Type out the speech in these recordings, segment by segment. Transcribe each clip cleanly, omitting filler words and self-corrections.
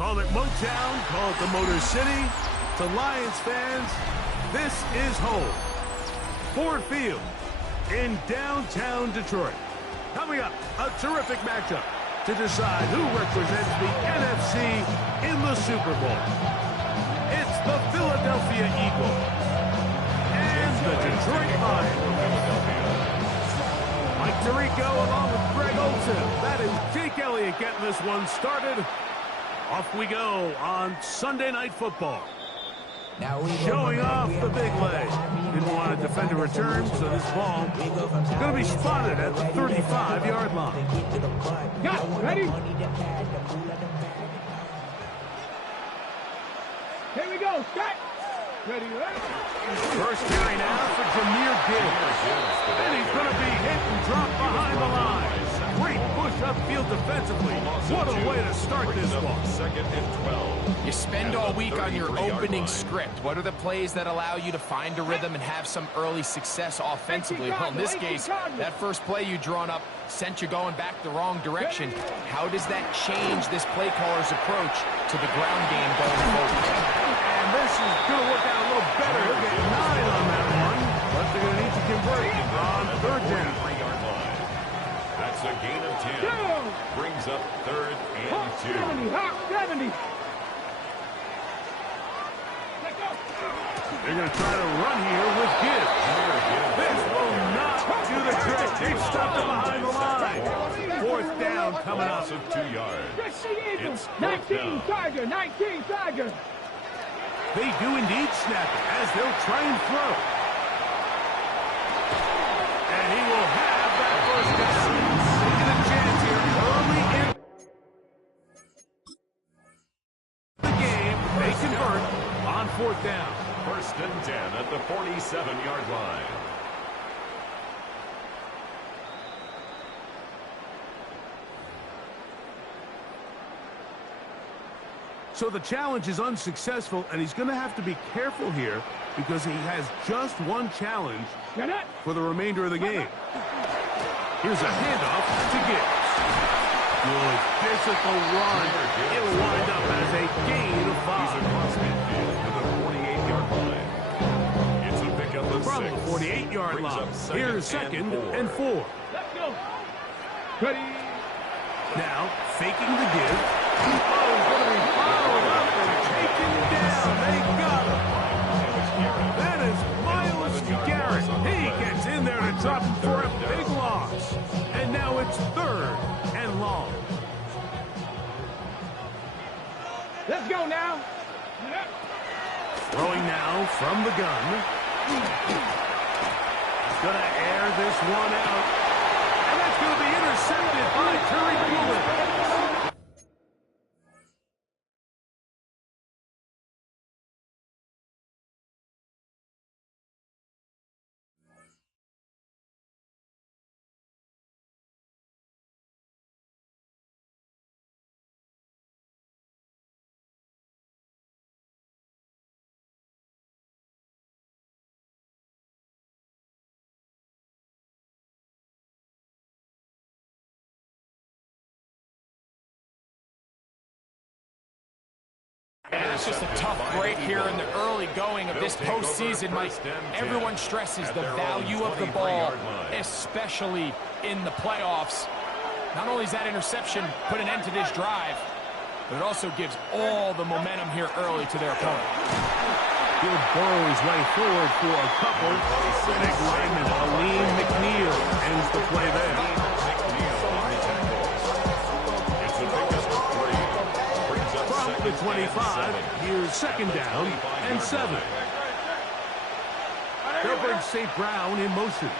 Call it Motown, call it the Motor City. To Lions fans, this is home. Ford Field in downtown Detroit. Coming up, a terrific matchup to decide who represents the NFC in the Super Bowl. It's the Philadelphia Eagles and the Detroit Lions. Mike Tirico along with Greg Olsen. That is Jake Elliott getting this one started. Off we go on Sunday Night Football. Showing off the big leg. Didn't want to defend a return, so this ball is going to be spotted at the 35-yard line. Got it. Ready? Here we go. Start. Ready. First carry now for Jahmyr Gibbs. And he's going to be hit and dropped behind the line. Great push upfield defensively. What a way to start this one. Second and 12. You spend all week on your opening script. What are the plays that allow you to find a rhythm and have some early success offensively? Well, in this case, that first play you drawn up sent you going back the wrong direction. How does that change this play caller's approach to the ground game going forward? And this is going to work out a little better. They'll get 9 on that one, but they're going to need to convert on third down. That's a gain of 10. Brings up third and 2. 70, Hawk 70. They're going to try to run here with Gibbs. This will not do the trick. They've stopped him behind the line. Fourth down coming up. Loss of 2 yards. It's 19 Tiger, 19 Tiger. They do indeed snap it as they'll try and throw. And he will have that first down. Taking a chance here early in the game. They convert on fourth down. First and 10 at the 47-yard line. So the challenge is unsuccessful, and he's going to have to be careful here because he has just one challenge for the remainder of the game. Here's a handoff to Gibbs. Good physical run. It'll wind up as a gain of 5. He's across midfield to the 48-yard line. It's a pickup of 6. From the 48-yard line. Here's second and 4. Let's go. Ready. Now, faking the give. Oh, he's going to be followed up and taken down. They got him. That is Myles Garrett. He gets in there to drop him for a big loss. And now it's third and long. Let's go now. Throwing now from the gun. He's going to air this one out. And that's going to be intercepted by Terry Coolin. And it's just a tough break here in the early going of this postseason, Mike. Everyone stresses the value of the ball, especially in the playoffs. Not only does that interception put an end to this drive, but it also gives all the momentum here early to their opponent. He'll burrow his way forward for a couple. Big lineman Alim McNeil ends the play there. The 25, here's second down and 7. They'll bring St. Brown in motion.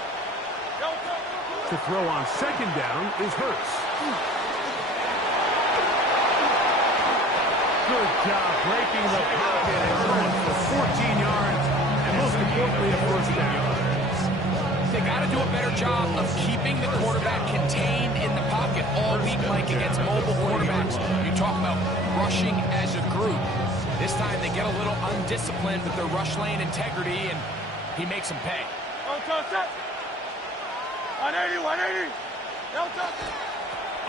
To throw on second down is Hurts. Good job breaking the pocket and going for 14 yards, and most importantly, a first down. They got to do a better job of keeping the quarterback contained in the pocket all week, Mike, against mobile quarterbacks. You talk about rushing as a group. This time they get a little undisciplined with their rush lane integrity, and he makes them pay. 180, 180.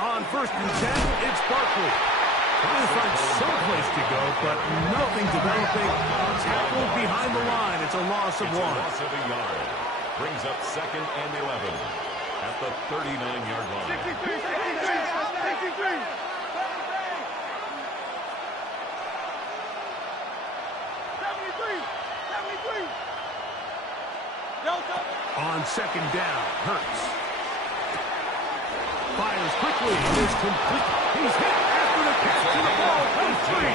On first and 10, it's Barkley. Trying to find someplace to go, but nothing developing. Tackled behind the line. It's a loss of 1. Loss of a yard. Brings up 2nd and 11 at the 39-yard line. 63. On 2nd down, Hurts. Fires quickly. It is complete. He's hit after the catch, and the ball comes free.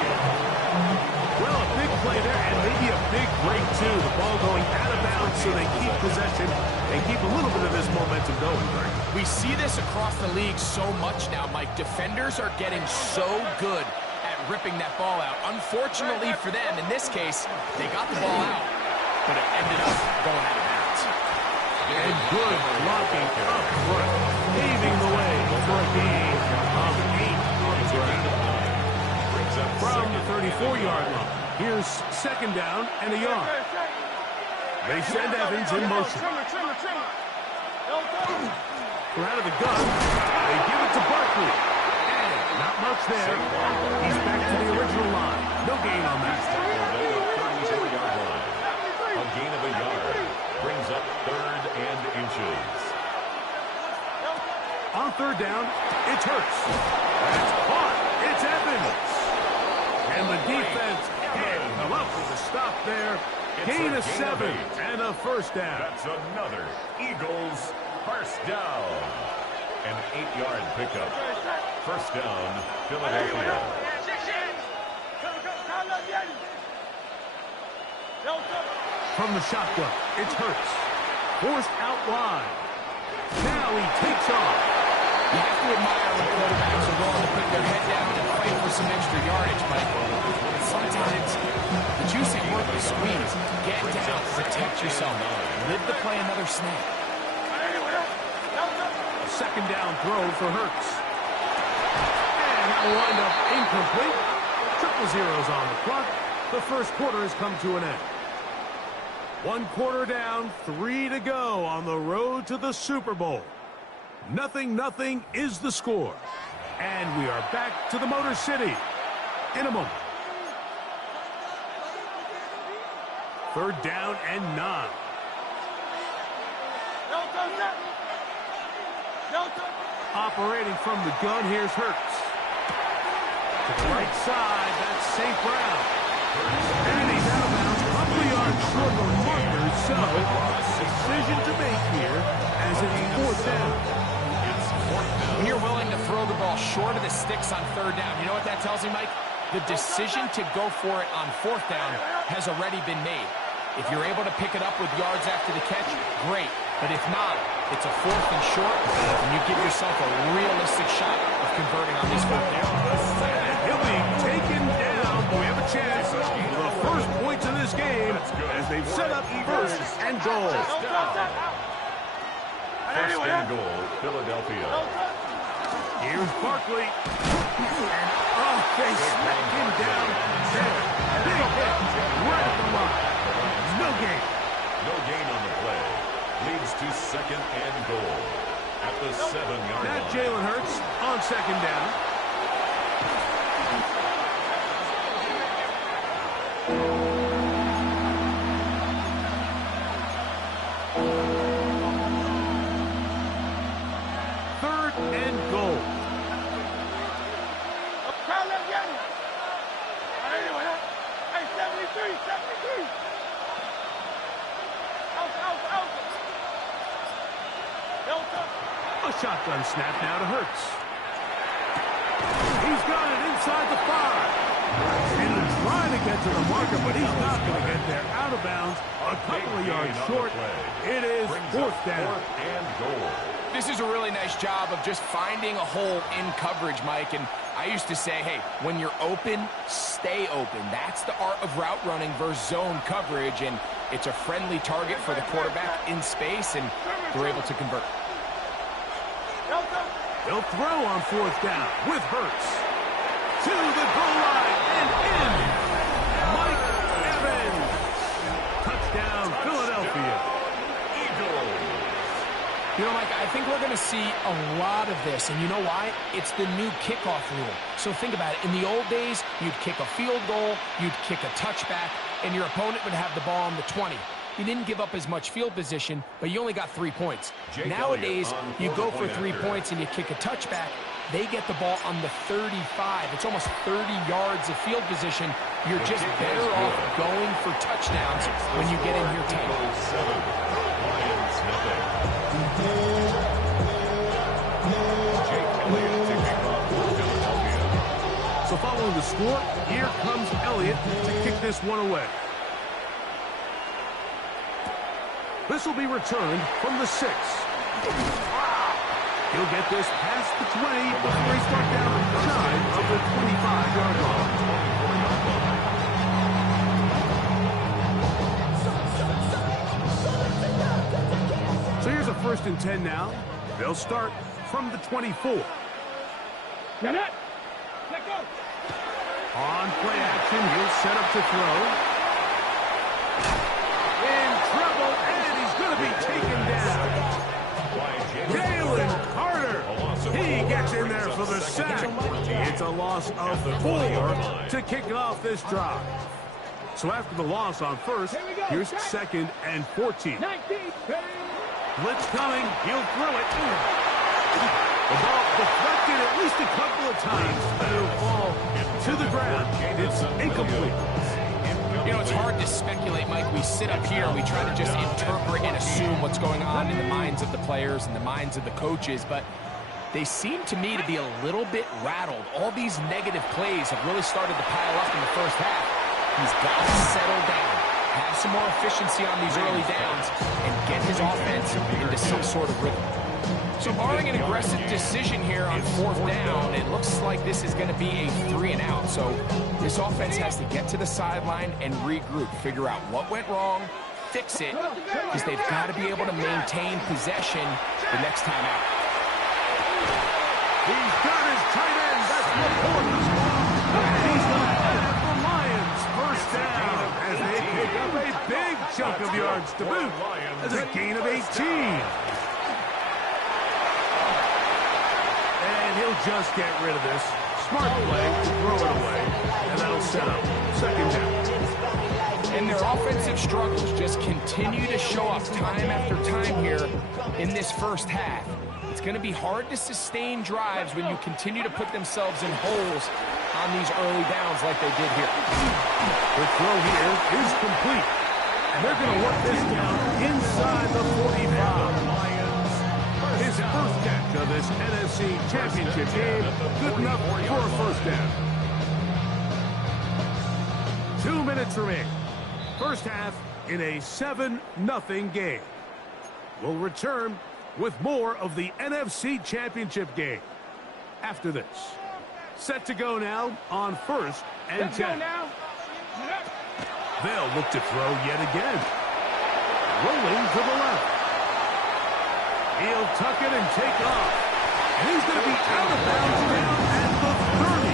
Well, a big play there, and maybe a big break, too. The ball going out of bounds, so they keep possession and keep a little bit of this momentum going, Greg. We see this across the league so much now, Mike. Defenders are getting so good at ripping that ball out. Unfortunately for them, in this case, they got the ball out, but it ended up going out of bounds. And good blocking up front, paving the way for a gain of 8 on the ground. From the 34-yard line, here's 2nd down and a yard. They send Evans in motion. We're out of the gun. They give it to Barkley. And not much there. He's back to the original line. No gain on that. A gain of a yard. Brings up 3rd and inches. On 3rd down, it's Hurts. That's caught. It's Evans. And the defense can't come up with a stop there. Gain of 7 and a 1st down. That's another Eagles first down. An 8-yard pickup. 1st down, Philadelphia. From the shotgun, it's Hurts. Forced out wide. Now he takes off. You have to admire when quarterbacks are willing to put their head down and fight for some extra yardage, Mike. Sometimes the juice ain't worth the squeeze. Get down, protect yourself. Live to play another snap. A 2nd down throw for Hurts. And that will wind up incomplete. 0-0s on the clock. The 1st quarter has come to an end. 1 quarter down, 3 to go on the road to the Super Bowl. 0-0 is the score. And we are back to the Motor City in a moment. 3rd down and 9. Operating from the gun, here's Hurts. To the right side, that's St. Brown. And he's out of bounds, a couple of yards short of the marker, so decision to make here as it's 4th down. When you're willing to throw the ball short of the sticks on 3rd down, you know what that tells me, Mike? The decision to go for it on 4th down has already been made. If you're able to pick it up with yards after the catch, great. But if not, it's a 4th and short, and you give yourself a realistic shot of converting on this 4th down. And he'll be taken down. We have a chance for the first points in this game as they've set up 1st and goal. 1st and goal, Philadelphia. Here's Barkley. And they smack him down there. Big hit right at the line. No gain. No gain on the play. Leads to 2nd and goal at the 7-yard line. Now Jalen Hurts on 2nd down. A shotgun snap now to Hurts. He's got it inside the 5. And he's trying to get to the marker, but he's not going to get there. Out of bounds, a couple of yards short. It is 4th down. 4th and goal. This is a really nice job of just finding a hole in coverage, Mike. And I used to say, hey, when you're open, stay open. That's the art of route running versus zone coverage. And it's a friendly target for the quarterback in space, and they're able to convert. They'll throw on 4th down with Hurts. To the goal line and in. Mike Evans. Touchdown, Philadelphia. Eagles. You know, Mike, I think we're going to see a lot of this, and you know why? It's the new kickoff rule. So think about it. In the old days, you'd kick a field goal, you'd kick a touchback, and your opponent would have the ball on the 20. You didn't give up as much field position, but you only got 3 points. Nowadays, you go for 3 points and you kick a touchback. They get the ball on the 35. It's almost 30 yards of field position. You're just better off going for touchdowns when you get in here tight. So following the score, here comes Elliott to kick this one away. This will be returned from the 6. He'll get this past the 20 before he starts down side of the 25-yard line. So here's a 1st and 10 now. They'll start from the 24. Get it. Let go. On play action, he'll set up to throw. In trouble, and he's going to be taken down. Jalen Carter, he gets in there for the sack. It's a loss of 4 to kick off this drive. So after the loss on 1st, here's 2nd and 14. Blitz coming, he'll throw it. The ball deflected at least a couple of times, but it'll fall to the ground. It's incomplete. You know, it's hard to speculate, Mike. We sit up here and we try to just interpret and assume what's going on in the minds of the players and the minds of the coaches, but they seem to me to be a little bit rattled. All these negative plays have really started to pile up in the first half. He's got to settle down, have some more efficiency on these early downs, and get his offense into some sort of rhythm. So barring an aggressive decision here on 4th down, it looks like this is going to be a 3 and out. So this offense has to get to the sideline and regroup, figure out what went wrong, fix it, because they've got to be able to maintain possession the next time out. He's got his tight end. That's McCourty. And he's going to have the Lions 1st down as they pick up a big chunk of yards to boot. That's a gain of 18. He'll just get rid of this. Smart play, throw it away, and that'll set up 2nd down. And their offensive struggles just continue to show up time after time here in this first half. It's going to be hard to sustain drives when you continue to put themselves in holes on these early downs like they did here. The throw here is complete. And they're going to work this down inside the 45. His first catch of this NFC Championship game, good enough for a 1st down. 2 minutes remaining. First half in a 7-0 game. We'll return with more of the NFC Championship game after this. Set to go now on 1st and 10. They'll look to throw yet again. Rolling to the left. He'll tuck it and take off. And he's going to be out of bounds down at the 30.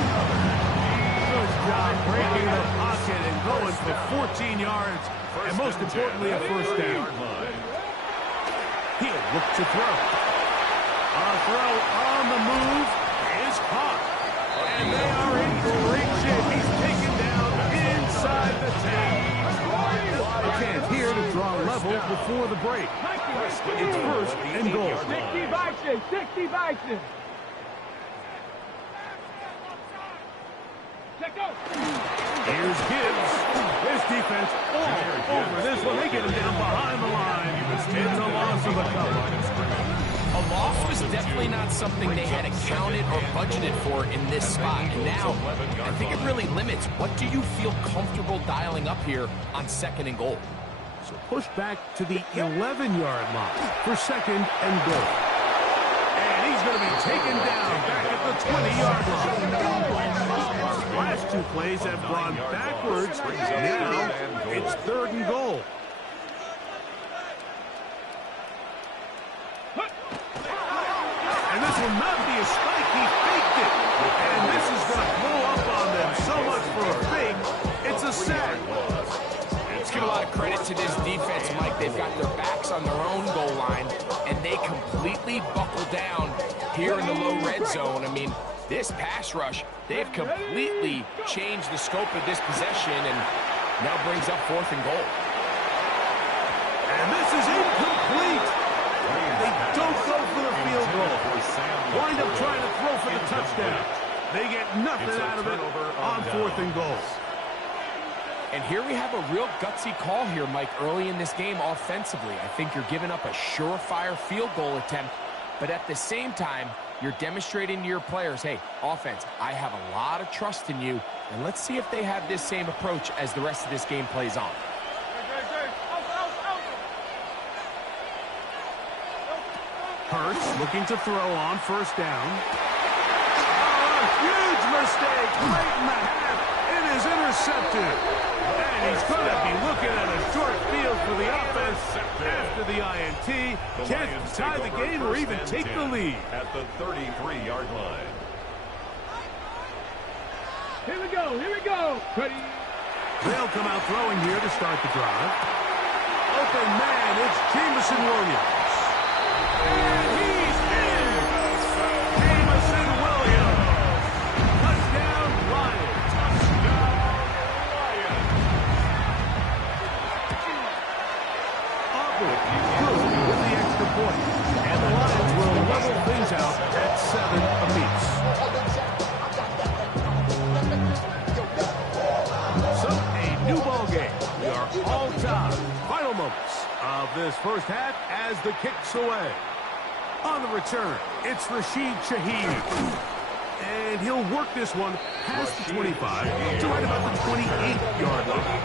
Good job breaking the pocket and going for 14 yards. And most importantly, a 1st down. He'll look to throw. A throw on the move is caught. And they are in great shape. He's taken down inside the 10. A chance here to draw level before the break. It's 1st and goal. 60 Vikings, 60 Vikings. Here's Gibbs. This defense all over this one. They get him down behind the line. It's a loss of a couple. A loss was definitely not something they had accounted or budgeted for in this spot. And now, I think it really limits what do you feel comfortable dialing up here on 2nd and goal. So push back to the 11-yard line for 2nd and goal. And he's going to be taken down back at the 20-yard line. Last 2 plays have gone backwards. Now it's 3rd and goal. And this will not be a spike. He faked it. And this is going to blow up on them so much for a fake. It's a sack. It's going give a lot of credit to this defense, Mike. They've got their backs on their own goal line, and they completely buckle down here in the low red zone. I mean, this pass rush, they've completely changed the scope of this possession, and now brings up 4th and goal. And this is incomplete. They don't go for the field goal. Wind up trying to throw for the touchdown. They get nothing out of it on 4th and goal. And here we have a real gutsy call here, Mike, early in this game offensively. I think you're giving up a surefire field goal attempt, but at the same time, you're demonstrating to your players, hey, offense, I have a lot of trust in you, and let's see if they have this same approach as the rest of this game plays on. Hurts looking to throw on 1st down. Oh, huge mistake late in the half. It is intercepted. And he's going to be looking at a short field for the offense after the INT. Can't tie the game or even take the lead. At the 33-yard line. Here we go. Here we go. Ready. They'll come out throwing here to start the drive. Open man, it's Jameson Williams. And he's in. Jameson Williams. Touchdown, Lions. Good with the extra point. And the Lions will level things out at 7 apiece. So, a new ball game. We are all tied. Final moments of this first half as the kick's away. On the return, it's Rashid Shaheed. And he'll work this one past the 25 to right about the 28-yard line.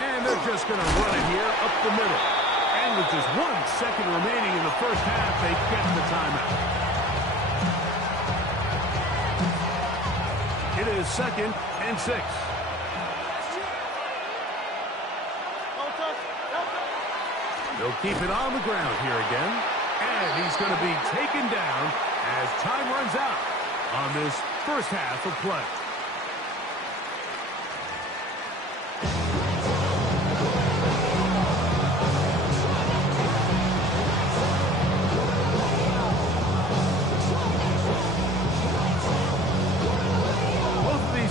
And they're just going to run it here up the middle. And with just 1 second remaining in the first half, they get the timeout. It is 2nd and 6. They'll keep it on the ground here again. And he's going to be taken down as time runs out on this first half of play.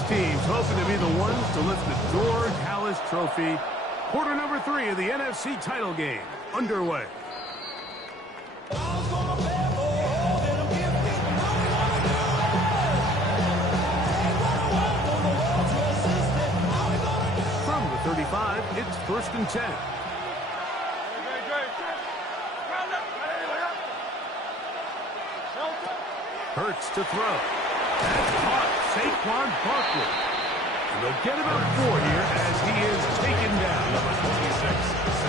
Teams hoping to be the ones to lift the George Halas Trophy. Quarter number 3 of the NFC title game underway. From the 35, it's 1st and 10. Hurts to throw. That's caught. Saquon Barkley. And they'll get about 4 here as he is taken down. Number 26.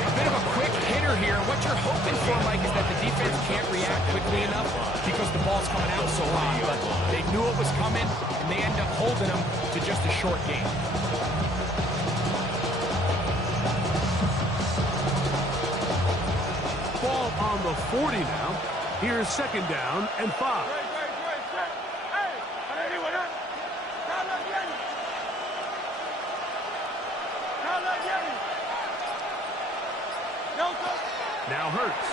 A bit of a quick hitter here. What you're hoping for, Mike, is that the defense can't react quickly enough because the ball's coming out so hot. But they knew it was coming, and they end up holding them to just a short game. Ball on the 40 now. Here's 2nd down and 5. Now Hurts.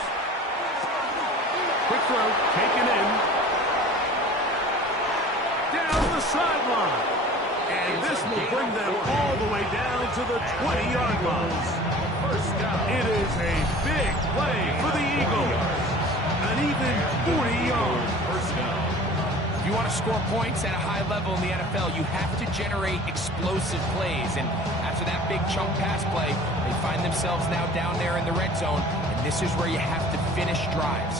Quick throw, taken in. Down the sideline. And this will bring them all the way down to the 20-yard line. It is a big play for the Eagles. An even 40 yards. First down. If you want to score points at a high level in the NFL, you have to generate explosive plays. And after that big chunk pass play, they find themselves now down there in the red zone. And this is where you have to finish drives.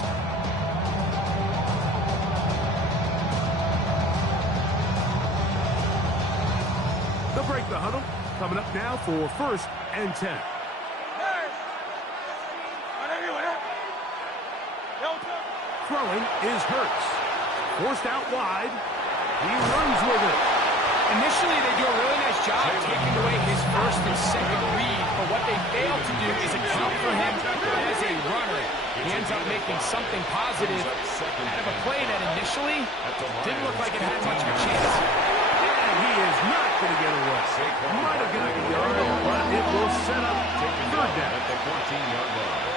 They'll break the huddle. Coming up now for 1st and 10. Throwing is Hurts. Forced out wide. He runs with it. Initially, they do a really nice job taking away his first and second read, but what they fail to do is account for him as a runner. He ends up making something positive out of a play that initially didn't look like it had much of a chance. And he is not going to get away. Might have got a yard, but it will set up third down at the 14-yard line.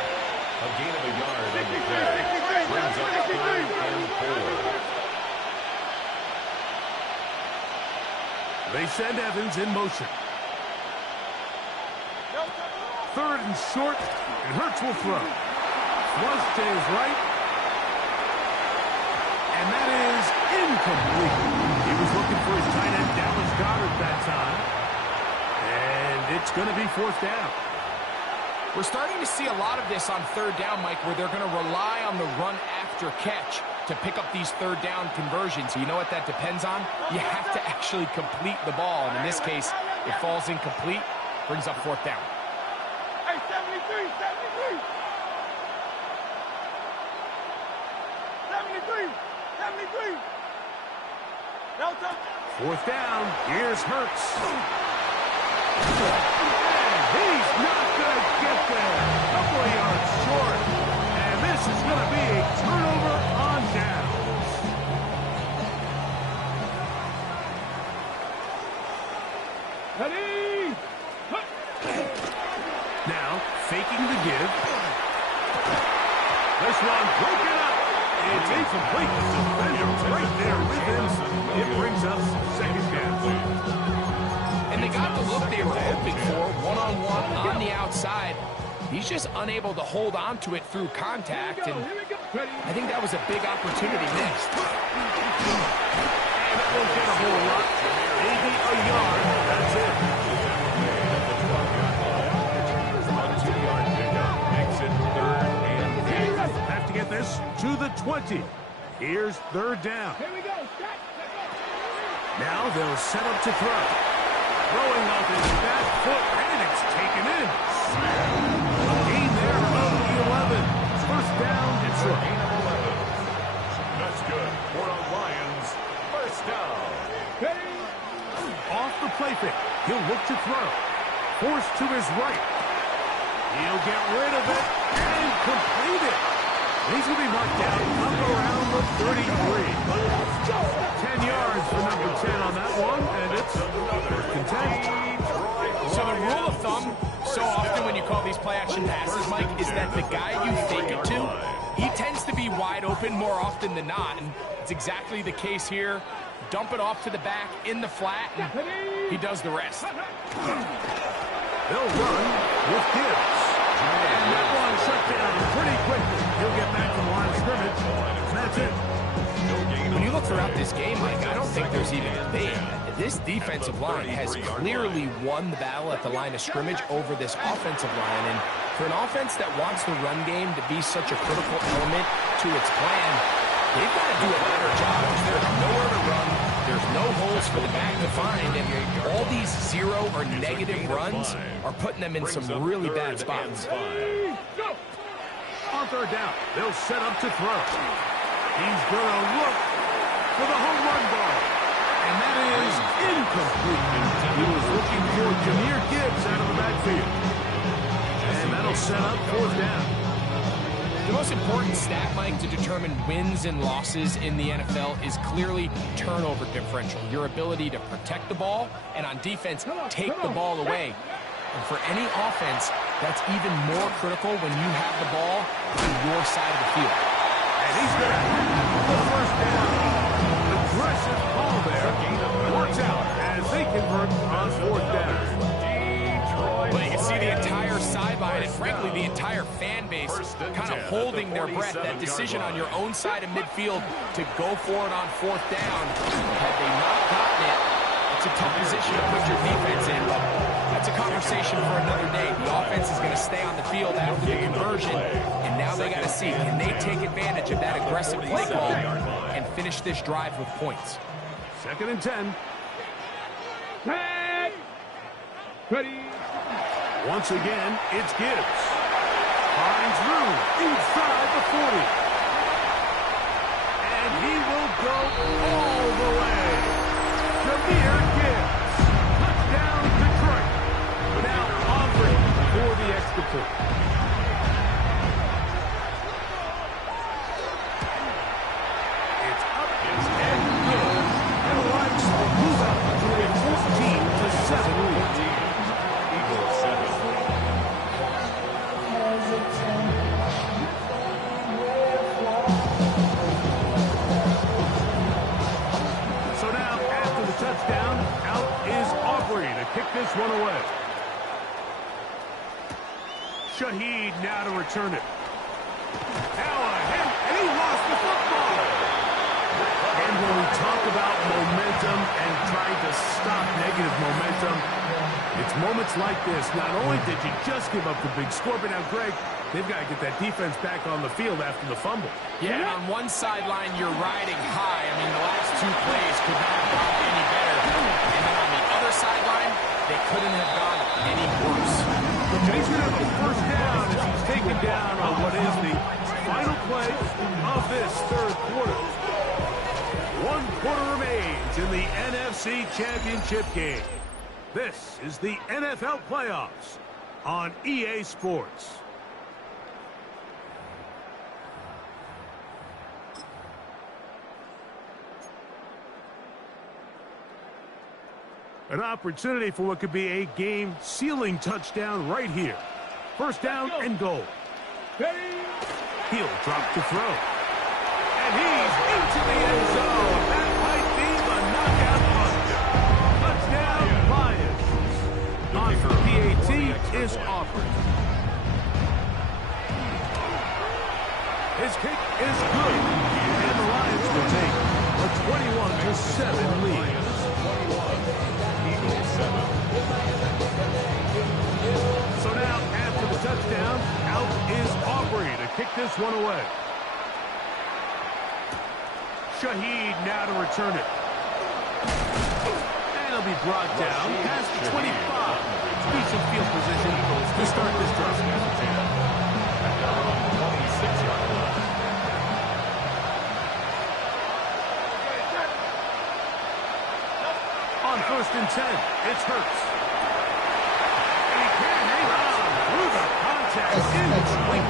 A gain of a yard on the play brings up 3rd and 4. They send Evans in motion. 3rd and short, and Hurts will throw. Flush to his right. And that is incomplete. He was looking for his tight end, Dallas Goedert, that time. And it's going to be 4th down. We're starting to see a lot of this on 3rd down, Mike, where they're going to rely on the run after catch to pick up these 3rd down conversions. You know what that depends on? You have to actually complete the ball. And in this case, it falls incomplete, brings up 4th down. Hey, 73, 73. 73, 73. No touch. 4th down. Here's Hurts. And he's not going to get there. A couple of yards short. And this is going to be a turnover on downs. Ready. Now, faking the give. This one broken up. It's incomplete. The defender right there with him. It brings up 2nd down. And they got the look they were hoping for, one-on-one on the outside. He's just unable to hold on to it through contact, and I think that was a big opportunity missed. And that won't get a whole lot. Maybe a yard. That's it. Have to get this to the 20. Here's 3rd down. Here we go. Now they'll set up to throw. Throwing off his back foot, and it's taken in. A gain there of the 11. 1st down, Detroit. That's good for the Lions. 1st down. Off the play fake. He'll look to throw. Forced to his right. He'll get rid of it and complete it. He's going to be marked down up around the 33. 10 yards for number 10 on that one, and it's 1st and 10. So the rule of thumb, so often when you call these play-action passes, Mike, is that the guy you fake it to, he tends to be wide open more often than not, and it's exactly the case here. Dump it off to the back in the flat, and he does the rest. They'll run with Gibbs. And that one shut down pretty quickly. He'll get back to the line of scrimmage, and that's it. When you look throughout this game, Mike, I don't think there's even a debate. This defensive line has clearly won the battle at the line of scrimmage over this offensive line. And for an offense that wants the run game to be such a critical element to its plan, they've got to do a better job. There's nowhere to run. There's no holes for the back to find. And all these 0 or negative runs are putting them in some really bad spots. On 3rd down, they'll set up to throw. He's going to look for the home run ball. And that is incomplete. He was looking for Jahmyr Gibbs out of the backfield. And that'll set up 4th down. The most important stat, Mike, to determine wins and losses in the NFL is clearly turnover differential. Your ability to protect the ball and on defense, take the ball away. And for any offense, that's even more critical when you have the ball on your side of the field. And he's going to have the 1st down. Aggressive ball there. Works out as they convert on 4th down. Well, you can see the entire sideline and, frankly, the entire fan base kind of holding their breath. That decision on your own side of midfield to go for it on 4th down. Had they not gotten it, it's a tough position to put your defense in, but that's a conversation for another day. The offense is going to stay on the field after the conversion, and now they got to see, can they take advantage of that aggressive play call and finish this drive with points? 2nd and 10. Ready. Once again, it's Gibbs. Finds room inside the 40. And he will go all the way. Jahmyr Gibbs. one away. Shaheed now to return it. Now ahead, and he lost the football. And when we talk about momentum and trying to stop negative momentum, it's moments like this. Not only did you just give up the big score, but now, Greg, they've got to get that defense back on the field after the fumble. Yeah, and on one sideline, you're riding high. I mean, the last two plays could not have gone any better. And then on the other sideline, they couldn't have gone any worse. And he's going to have a first down as he's taken down on what is the final play of this third quarter. 1 quarter remains in the NFC Championship game. This is the NFL Playoffs on EA Sports. An opportunity for what could be a game-sealing touchdown right here. First down and goal. He'll drop to throw. And he's into the end zone. That might be the knockout punch. Touchdown, Lions. On for PAT is offered. His kick is good. And the Lions will take a 21-7 lead. So now, after the touchdown, out is Aubrey to kick this one away. Shaheed now to return it. And it'll be brought down past the 25. Decent field position to start this drive. On 1st and 10, it's Hurts. And he can't hang on through the contact.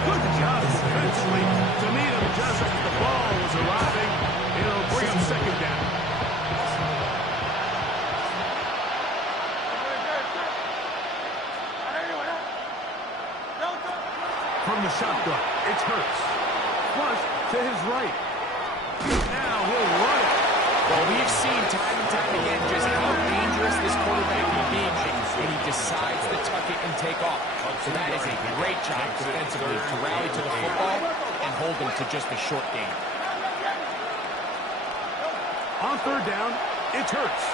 Good job defensively to meet him just as the ball was arriving. It'll bring him second down. From the shotgun, it's Hurts. Flush to his right. Now he'll run it. Well, we've seen time and time again just how dangerous this quarterback can be when he decides to tuck it and take off. So that is a great job defensively to rally to the football and hold him to just a short gain. On 3rd down, it's Hurts.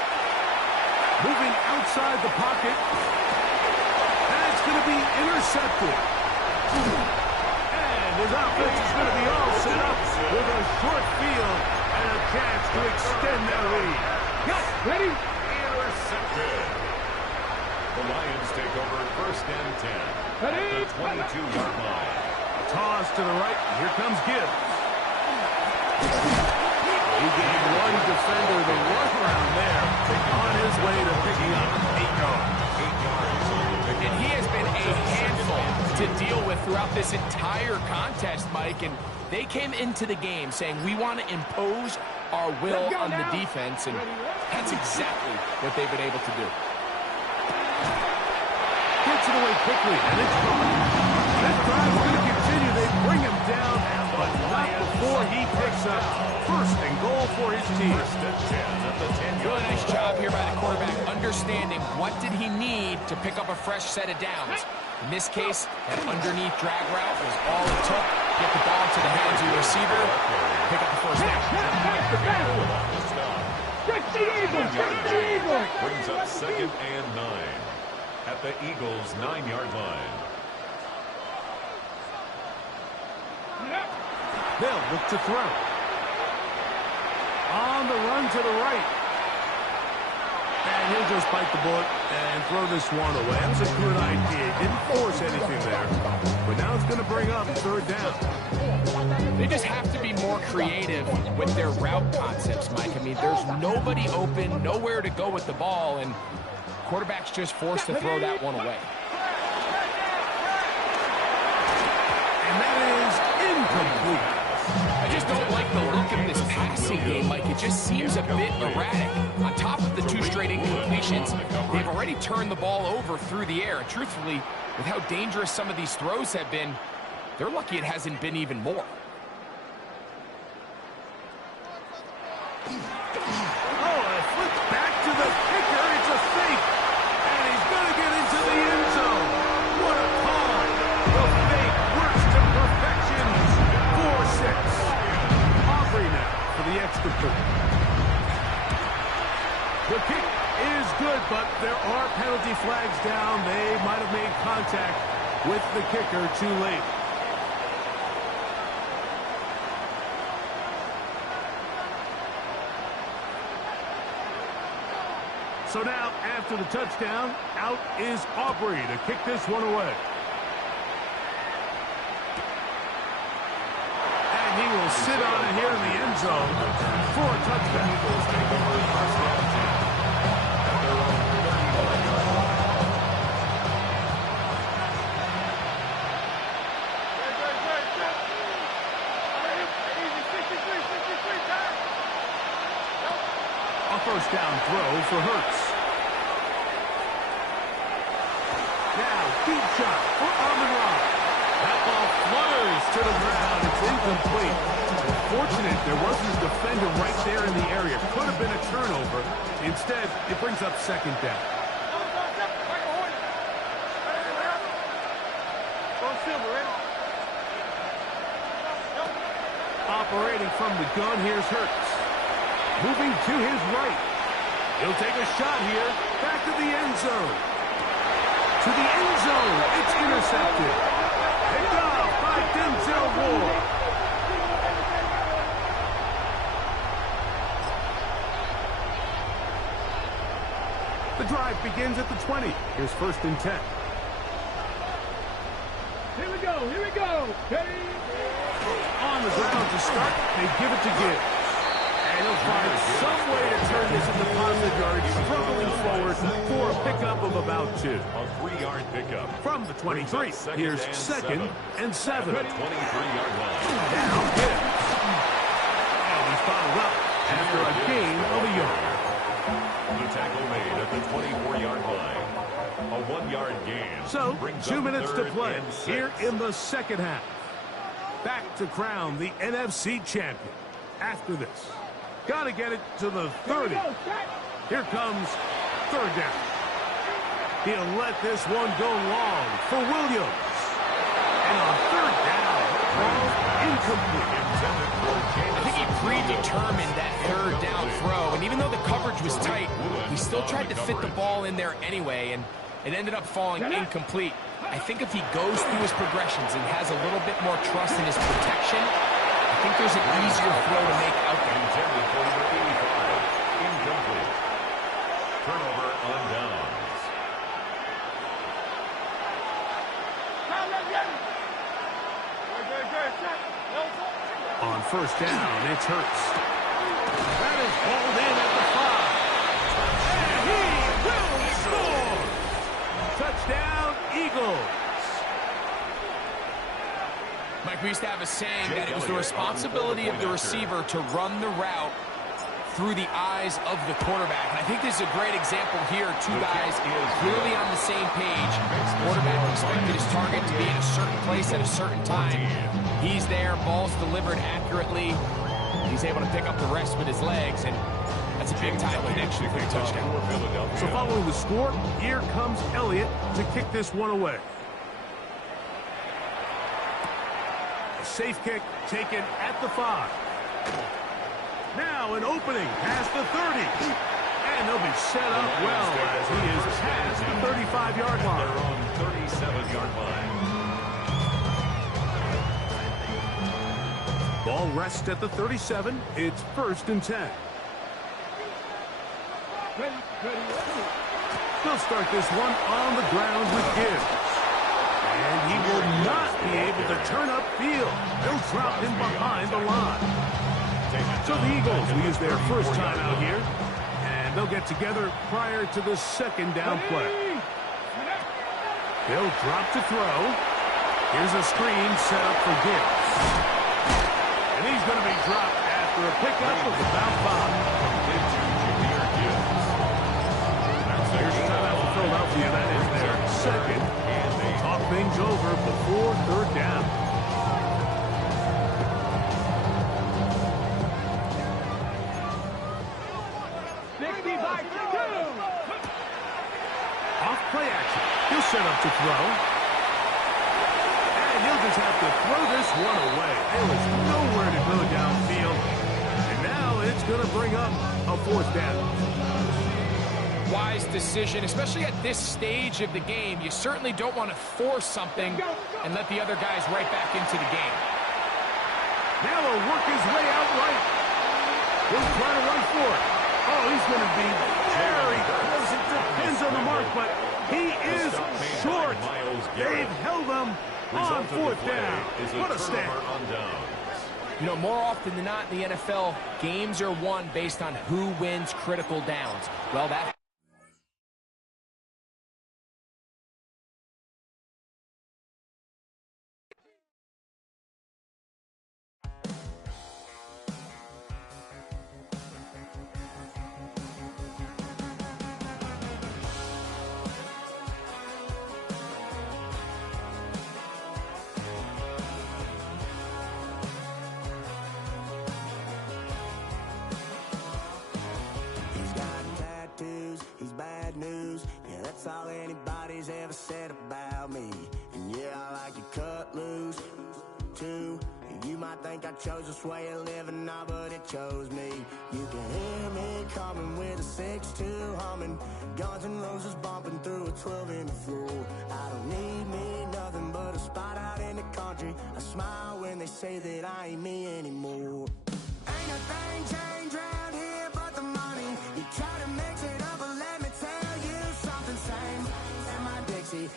Moving outside the pocket. And it's going to be intercepted. And his offense is going to be all set up with a short field and a chance to extend their lead. Ready? Intercepted. The Lions take over 1st and 10 at the 22-yard line. Toss to the right. Here comes Gibbs. He gave one defender the runaround there on his way to picking up 8 yards. 8 yards on the pick. And he has been a handful to deal with throughout this entire contest, Mike. And they came into the game saying, we want to impose our will on the defense. And that's exactly what they've been able to do. Gets it away quickly, and it's gone. This drive's going to continue. They bring him down, but not before he picks up 1st and goal for his team. 1st and 10 at the 10-yard Really nice line. job here by the quarterback, understanding what did he need to pick up a fresh set of downs. In this case, that underneath drag route was all it took. Get the ball into the hands of the receiver, pick up the first down. Catch the Eagle! Catch the Eagle! Brings up 2nd and 9 at the Eagles' 9-yard line. They'll look to throw. On the run to the right. And he'll just bite the bullet and throw this one away. That was a good idea. Didn't force anything there. But now it's going to bring up 3rd down. They just have to be more creative with their route concepts, Mike. I mean, there's nobody open, nowhere to go with the ball, and quarterback's just forced to throw that one away. And that is incomplete. I just don't like the look of this passing game, Mike. It just seems a bit erratic. On top of the 2 straight incompletions, they've already turned the ball over through the air. Truthfully, with how dangerous some of these throws have been, they're lucky it hasn't been even more. Oh, a flip back to the kicker. It's a fake. And he's going to get The kick is good, but there are penalty flags down. They might have made contact with the kicker too late. So now, after the touchdown, out is Aubrey to kick this one away. And he will sit on it here in the end zone for a touchdown. First down throw for Hurts. Now, deep shot for Amon-Ra. That ball flutters to the ground. It's incomplete. Fortunate there wasn't a defender right there in the area. Could have been a turnover. Instead, it brings up second down. Operating from the gun, here's Hurts. Moving to his right. He'll take a shot here. Back to the end zone. To the end zone. It's intercepted. Picked off by Denzel Ward. The drive begins at the 20. Here's 1st and 10. Here we go. Here we go. Ready? On the ground to start. They give it to Gibbs. And he'll find some way to turn this into positive yards, struggling forward for a pickup of about 2. A 3-yard pickup. From the 23, here's 2nd and 7. 23-yard line. Now Gibbs. And he's followed up after a gain of a yard. The tackle made at the 24-yard line. A 1-yard gain. So, 2 minutes to play here in the second half. Back to crown the NFC champion. After this. Got to get it to the 30. Here comes 3rd down. He'll let this one go long for Williams. And on 3rd down, ball incomplete. I think he predetermined that 3rd down throw, and even though the coverage was tight, he still tried to fit the ball in there anyway, and it ended up falling incomplete. I think if he goes through his progressions and has a little bit more trust in his protection, I think there's an easier throw to make out there. Intended for number 85. Incomplete. Turnover on downs. On 1st down, it's Hurts. That is hauled in at the 5. And he will score! Touchdown, Eagles! Mike, we used to have a saying that it was the responsibility of the receiver to run the route through the eyes of the quarterback. And I think this is a great example here. 2 guys clearly on the same page. Quarterback expected his target to be in a certain place at a certain time. He's there, ball's delivered accurately. He's able to pick up the rest with his legs, and that's a big-time connection for the touchdown. So following the score, here comes Elliott to kick this one away. Safe kick taken at the 5. Now an opening past the 30. And they'll be set up well as he is past the 35-yard line. They're on 37-yard line. Ball rests at the 37. It's 1st and 10. They'll start this one on the ground with Gibbs. And he will not be able to turn upfield. They'll drop him behind the line. So the Eagles will use their first time out here. And they'll get together prior to the 2nd down play. They'll drop to throw. Here's a screen set up for Gibbs. And he's going to be dropped after a pickup of about 5. Here's a timeout for Philadelphia. That is their 2nd. And they talk things over before 3rd down. Off play action. He'll set up to throw. And he'll just have to throw this one away. There was nowhere to go downfield. And now it's going to bring up a 4th down. wise decision, especially at this stage of the game. You certainly don't want to force something and let the other guys right back into the game. Now he'll work his way out right. He'll try to run for it. Oh, he's going to be very close. It depends on the mark, but he is short. They've held him on fourth down. What a stand. You know, more often than not in the NFL, games are won based on who wins critical downs. Well, that... All anybody's ever said about me. And yeah, I like to cut loose too. You might think I chose this way of living now, but it chose me. You can hear me coming with a 6-2 humming, Guns N' Roses bumping through a 12-inch floor. I don't need me nothing but a spot out in the country. I smile when they say that I ain't me anymore. Ain't a thing changed around here but the money. You try to mix it up, but let me tell you something.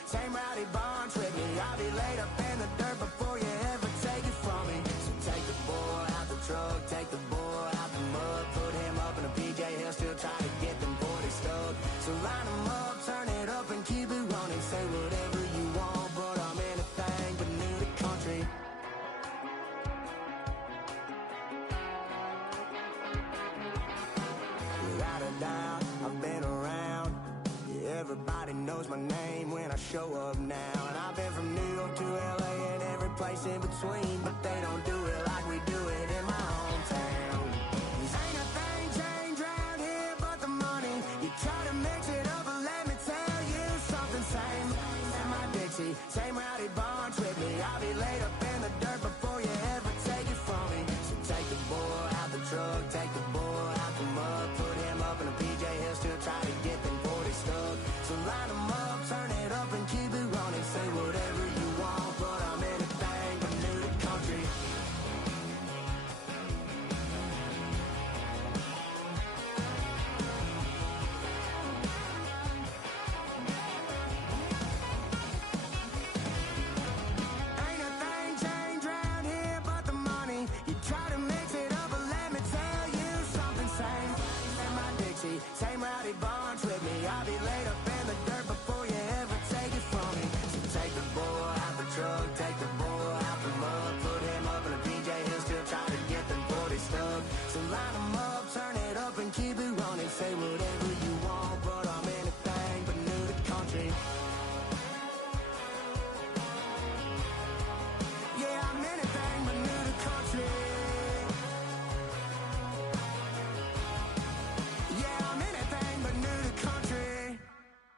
Same rowdy bonds with me. I'll be laid up in the dirt before you ever take it from me. So take the boy out the truck, take the boy out the mud, put him up in a PJ Hill, still trying to get them 40 stuck. So line them up, turn it up and keep it running. Say whatever you want, but I'm anything but new to country. Without a doubt, I've been around. Everybody knows my name when I show up now. And I've been from New York to LA and every place in between, but they don't do it like we do